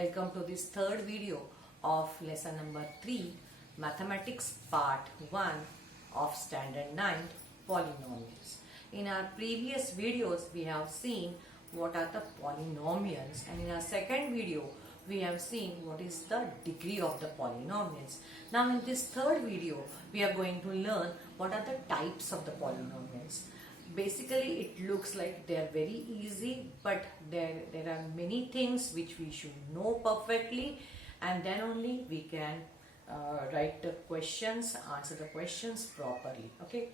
Welcome to this third video of lesson number 3, Mathematics Part 1 of Standard 9, Polynomials. In our previous videos, we have seen what are the polynomials, and in our second video, we have seen what is the degree of the polynomials. Now in this third video, we are going to learn what are the types of the polynomials. Basically, it looks like they are very easy, but there are many things which we should know perfectly, and then only we can write the questions, answer the questions properly. Okay,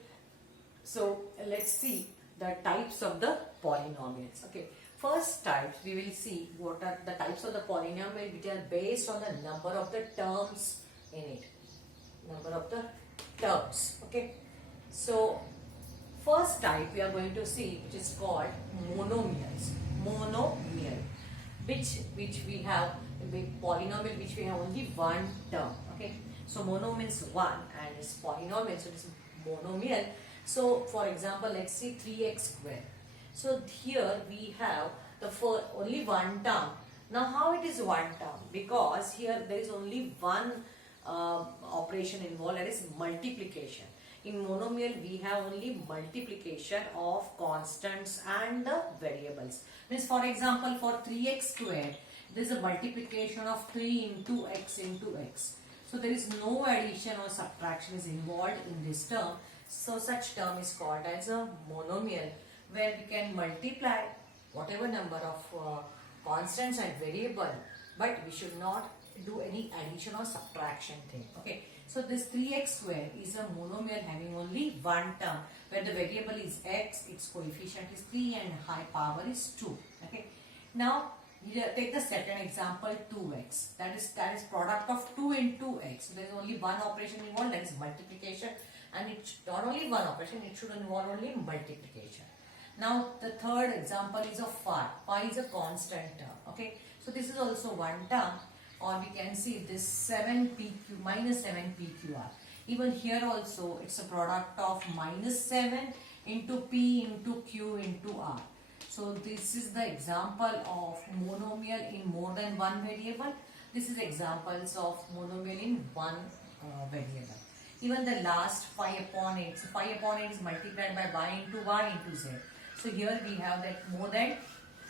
so let's see the types of the polynomials. Okay, first type we will see what are the types of the polynomial which are based on the number of the terms in it. Number of the terms. Okay, so first type we are going to see, which is called monomials. Monomial, which we have polynomial which we have only one term. Okay, so mono means one and it's polynomial, so it is monomial. So for example, let's see 3x square. So here we have the only one term. Now how it is one term? Because here there is only one operation involved, that is multiplication. In monomial, we have only multiplication of constants and the variables. Means, for example, for 3x squared, there is a multiplication of 3 into x into x. So there is no addition or subtraction is involved in this term. So such term is called as a monomial, where we can multiply whatever number of constants and variable, but we should not do any addition or subtraction thing. Okay, so this 3x square is a monomial having only one term, where the variable is x, its coefficient is 3 and high power is 2. Okay, now here take the second example, 2x. That is product of 2 into x. So there is only one operation involved, that is multiplication, and it's not only one operation, it should involve only multiplication. Now the third example is of phi. Phi is a constant term. Okay, so this is also one term. Or we can see this 7pq minus 7pqr. Even here also it's a product of minus 7 into p into q into r. So this is the example of monomial in more than one variable. This is examples of monomial in one variable. Even the last phi upon 8. So phi upon 8 is multiplied by y into z. So here we have that more than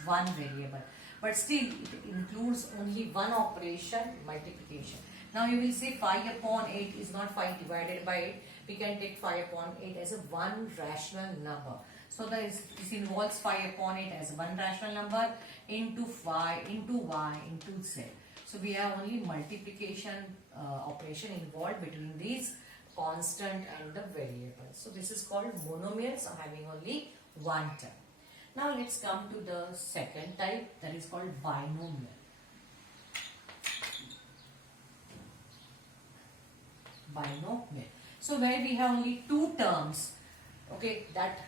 one variable. But still it includes only one operation, multiplication. Now you will say phi upon 8 is not phi divided by 8. We can take phi upon 8 as a one rational number. So this involves phi upon 8 as one rational number into phi into y into z. So we have only multiplication operation involved between these constant and the variable. So this is called monomials having only one term. Now let's come to the second type, that is called binomial. Binomial. So where we have only two terms, okay, that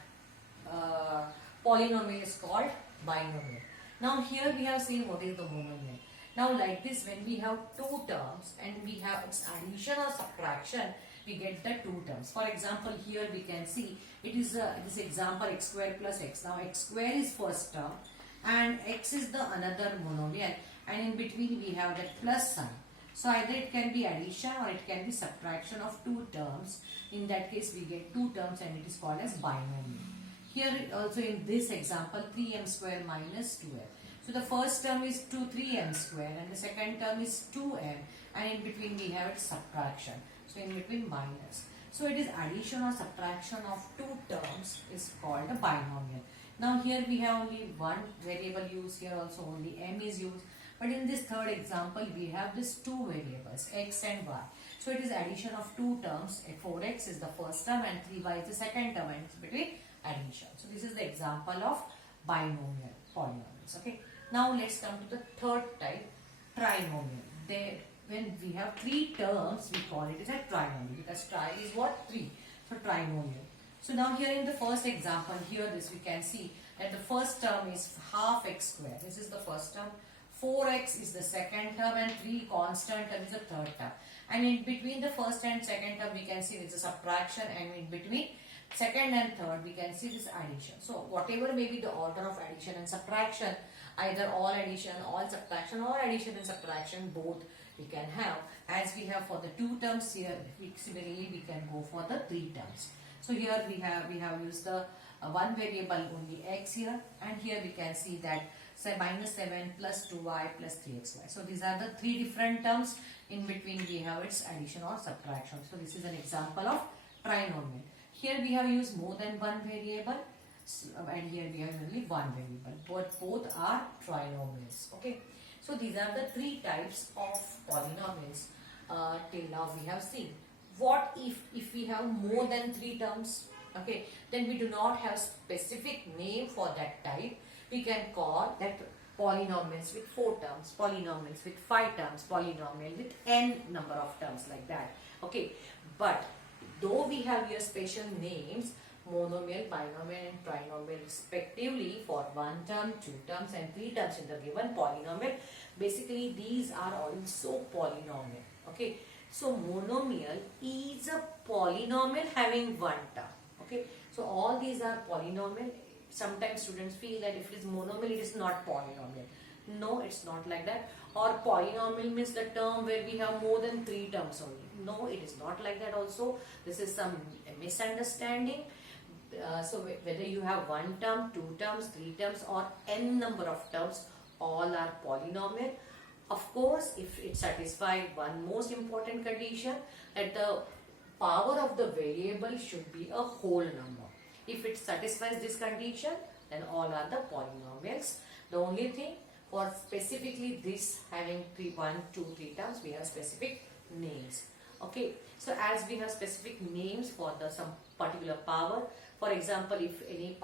polynomial is called binomial. Now here we have seen what is the monomial. Now like this, when we have two terms and we have its addition or subtraction, we get the two terms. For example, here we can see it is this example x square plus x. Now x square is first term and x is the another monomial, and in between we have that plus sign. So either it can be addition or it can be subtraction of two terms. In that case we get two terms and it is called as binomial. Here also in this example 3m square minus 2m. So the first term is 3m square and the second term is 2m, and in between we have its subtraction. So in between minus. So it is addition or subtraction of two terms is called a binomial. Now here we have only one variable used, here also only m is used. But in this third example we have these two variables x and y. So it is addition of two terms. 4x is the first term and 3y is the second term, and it's between addition. So this is the example of binomial polynomials. Okay. Now let's come to the third type, trinomial. When we have three terms, we call it as a trinomial, because tri is what? 3. So trinomial. So now here in the first example, here this we can see that the first term is half x square. This is the first term. 4x is the second term and 3 constant term is the third term. And in between the first and second term we can see there is a subtraction, and in between second and third we can see this addition. So whatever may be the order of addition and subtraction, either all addition, all subtraction, or addition and subtraction, both we can have. As we have for the 2 terms here, similarly we can go for the 3 terms. So here we have used the one variable only x here, and here we can see that say minus 7 plus 2y plus 3xy. So these are the 3 different terms. In between we have its addition or subtraction. So this is an example of trinomial. Here we have used more than one variable, and here we have only one variable, but both are trinomials. Okay, so these are the 3 types of polynomials till now we have seen. What if we have more than 3 terms? Okay, then we do not have specific name for that type. We can call that polynomials with 4 terms, polynomials with 5 terms, polynomial with n number of terms, like that. Okay, but though we have here special names, monomial, binomial and trinomial respectively for 1 term, 2 terms and 3 terms in the given polynomial, basically these are also polynomial. Okay, so monomial is a polynomial having 1 term. Okay, so all these are polynomial. Sometimes students feel that if it is monomial, it is not polynomial. No, it's not like that. Or polynomial means the term where we have more than 3 terms only. No, it is not like that also. This is some misunderstanding. So whether you have 1 term, 2 terms, 3 terms or n number of terms, all are polynomial. Of course, if it satisfies one most important condition, that the power of the variable should be a whole number. If it satisfies this condition, then all are the polynomials. The only thing, for specifically this having 1, 2, 3 terms, we have specific names. Okay, so as we have specific names for the some particular power, for example, if any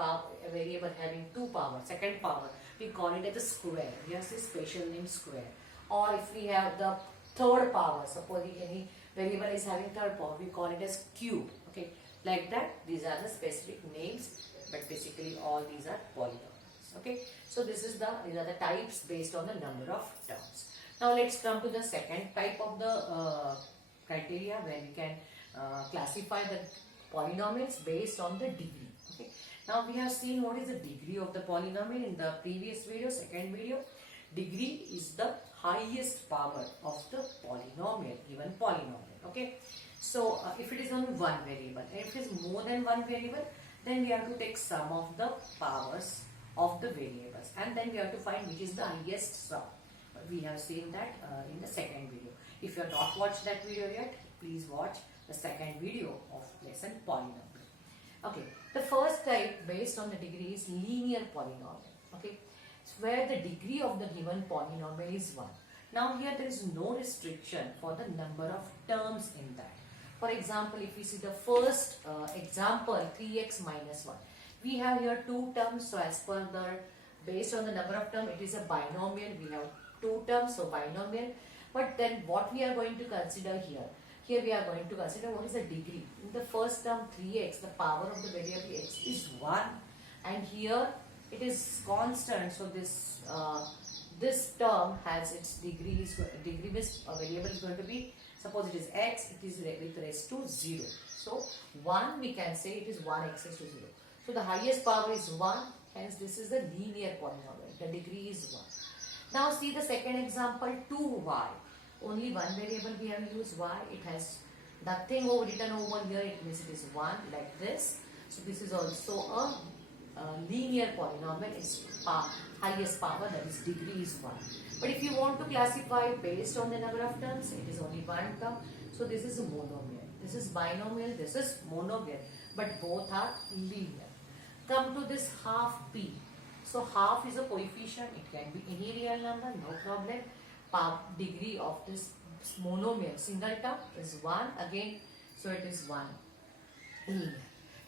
variable having 2 power, second power, we call it as a square. We have this special name square. Or if we have the third power, suppose any variable is having third power, we call it as cube. Okay, like that. These are the specific names, but basically all these are polynomials. Okay, so these are the types based on the number of terms. Now let's come to the second type of the criteria where we can classify the polynomials based on the degree. Okay, now we have seen what is the degree of the polynomial in the previous video, second video. Degree is the highest power of the polynomial, given polynomial. Okay, so if it is only one variable, and if it is more than one variable, then we have to take sum of the powers of the variables, and then we have to find which is the highest sum. We have seen that in the second video. If you have not watched that video yet, please watch the second video of lesson polynomial. Okay, the first type based on the degree is linear polynomial. Okay, so where the degree of the given polynomial is 1. Now here there is no restriction for the number of terms in that. For example, if we see the first example, 3x minus 1. We have here 2 terms, so as per the, based on the number of terms, it is a binomial. We have 2 terms, so binomial. But then what we are going to consider here? Here we are going to consider what is the degree. In the first term 3x, the power of the variable x is 1. And here it is constant, so this term has its degree. Degree means a variable is going to be, suppose it is x, it is with raised to 0. So 1 we can say it is 1x raised to 0. So the highest power is 1, hence this is a linear polynomial. The degree is 1. Now see the second example, 2y. Only one variable we have used, y. It has nothing written over here, it means it is 1, like this. So this is also a linear polynomial. Its highest power, that is degree, is 1. But if you want to classify based on the number of terms, it is only 1 term. So this is a monomial. This is binomial, this is monomial. But both are linear. Come to this half p. So half is a coefficient. It can be any real number, no problem. Degree of this monomial single term is 1 again. So it is 1 linear.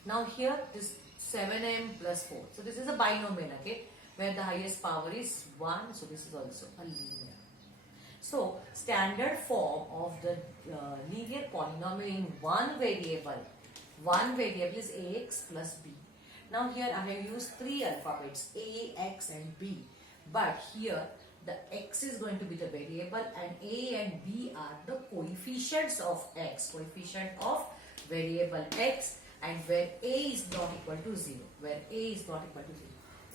Now here this 7m plus 4. So this is a binomial, okay, where the highest power is 1. So this is also a linear. So standard form of the linear polynomial in one variable is ax plus b. Now here I have used 3 alphabets, a, x and b. But here the x is going to be the variable and a and b are the coefficients of x, coefficient of variable x, and where a is not equal to 0, where a is not equal to 0.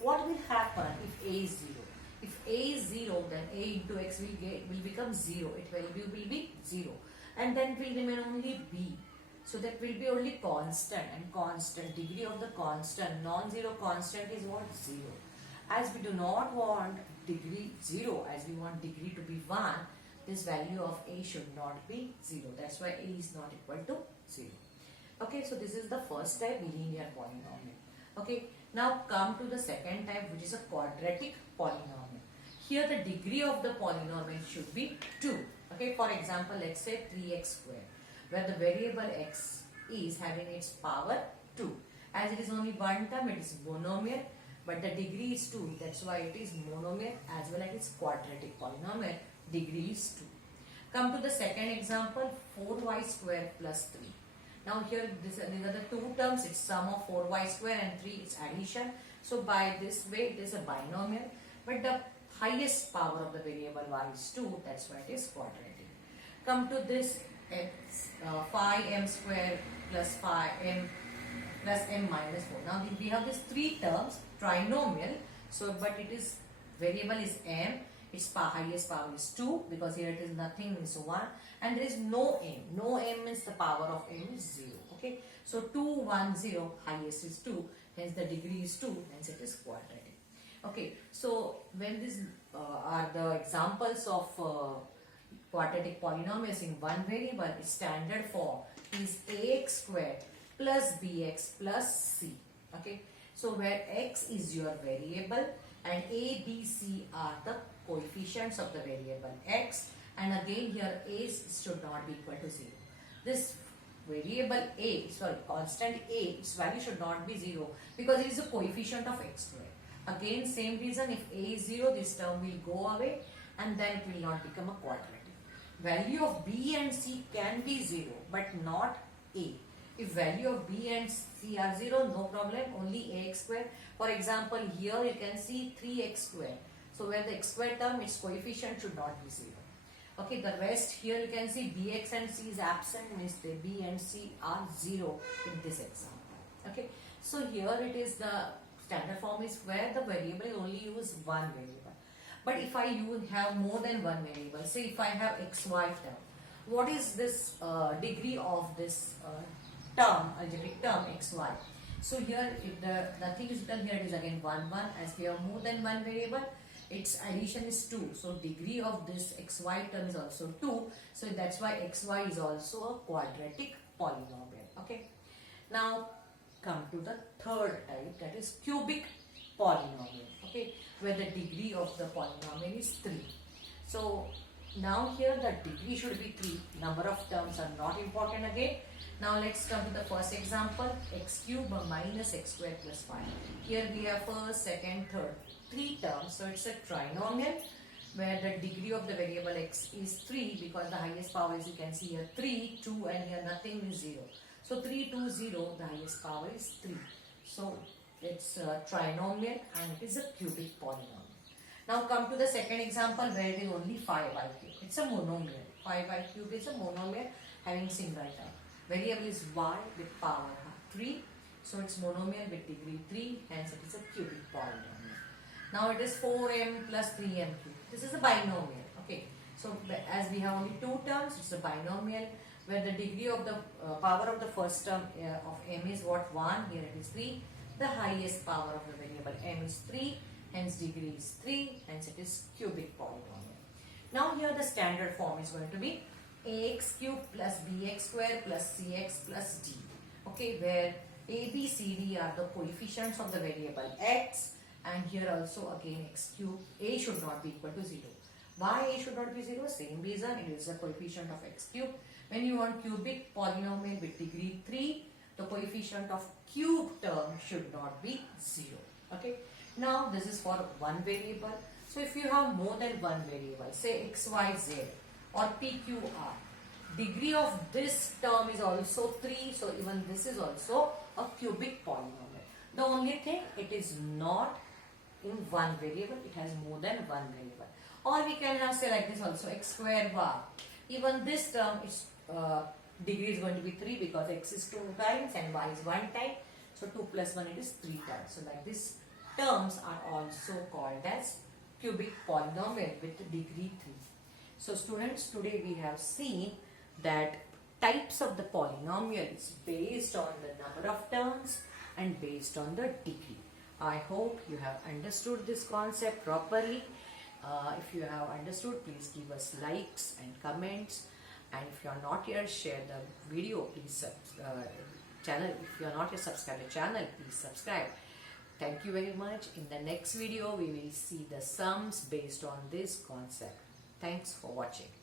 What will happen if a is 0? If a is 0, then a into x will become 0. Its value will be 0. And then will remain only b. So that will be only constant, and constant, degree of the constant, non-zero constant is what? 0. As we do not want degree 0, as we want degree to be 1, this value of a should not be 0. That's why a is not equal to 0. Okay, so this is the first type, linear polynomial. Okay, now come to the second type, which is a quadratic polynomial. Here the degree of the polynomial should be 2. Okay, for example, let's say 3x squared, where the variable x is having its power 2. As it is only one term, it is monomial, but the degree is 2. That's why it is monomial as well as its quadratic polynomial. Degree is 2. Come to the second example, 4y square plus 3. Now here these are the two terms. It's sum of 4y square and 3 is addition. So by this way it is a binomial, but the highest power of the variable y is 2. That's why it is quadratic. Come to this 5m square plus 5m plus m minus 4. Now we have these three terms, trinomial. So but it is variable is m. Its highest power is 2 because here it is nothing, is 1, and there is no m. No m means the power of m is 0. Okay, so 2, 1, 0, highest is 2, hence the degree is 2, hence it is quadratic. Okay, so when these are the examples of quadratic polynomials in one variable, its standard form is ax squared plus bx plus c. Okay, so where x is your variable and a, b, c are the coefficients of the variable x, and again here a should not be equal to 0. This variable a, constant a, its value should not be 0 because it is a coefficient of x squared. Again same reason, if a is 0, this term will go away and then it will not become a quadratic. Value of b and c can be 0 but not a. If value of b and c are 0, no problem, only ax square. For example, here you can see 3x square. So where the x square term, its coefficient should not be 0. Okay, the rest here you can see bx and c is absent, means the b and c are 0 in this example. Okay, so here it is the standard form is where the variable is only use one variable. But if I have more than one variable, say if I have xy term, what is this degree of this term, algebraic term xy? So here if nothing is written, here it is again 1, 1. As we have more than one variable, its addition is 2. So degree of this xy term is also 2. So that's why xy is also a quadratic polynomial. Okay. Now come to the third type, that is cubic polynomial. Okay, where the degree of the polynomial is 3. So now here the degree should be 3. Number of terms are not important again. Now let's come to the first example, x cube minus x square plus 5. Here we have first, second, third, 3 terms. So it's a trinomial where the degree of the variable x is 3 because the highest power is, you can see here 3, 2 and here nothing is 0. So 3, 2, 0, the highest power is 3. So it's a trinomial and it is a cubic polynomial. Now come to the second example where it is only 5y cube. It's a monomial. 5y cube is a monomial having single term. Variable is y with power 3. So it's monomial with degree 3, hence it is a cubic polynomial. Now it is 4m plus 3m cube. This is a binomial. Okay. So as we have only 2 terms, it's a binomial where the degree of the power of the first term of m is what? 1. Here it is 3. The highest power of the variable m is 3. Hence degree is 3. Hence it is cubic polynomial. Now here the standard form is going to be ax cube plus bx square plus cx plus d. Okay, where a, b, c, d are the coefficients of the variable x, and here also again x cube. A should not be equal to 0. Why a should not be 0? Same reason, it is a coefficient of x cube. When you want cubic polynomial with degree 3, the coefficient of cube term should not be 0. Okay. Now this is for one variable. So if you have more than one variable, say x, y, z or p, q, r, degree of this term is also 3. So even this is also a cubic polynomial. The only thing, it is not in one variable, it has more than one variable. Or we can have say like this also, x square bar. Even this term is degree is going to be 3 because x is 2 times and y is 1 time. So 2 plus 1 it is 3 times. So like this terms are also called as cubic polynomial with degree 3. So students, today we have seen that types of the polynomials based on the number of terms and based on the degree. I hope you have understood this concept properly. If you have understood, please give us likes and comments. And if you are not yet, share the video. Please channel. If you are not yet subscribed to the channel, please subscribe. Thank you very much. In the next video, we will see the sums based on this concept. Thanks for watching.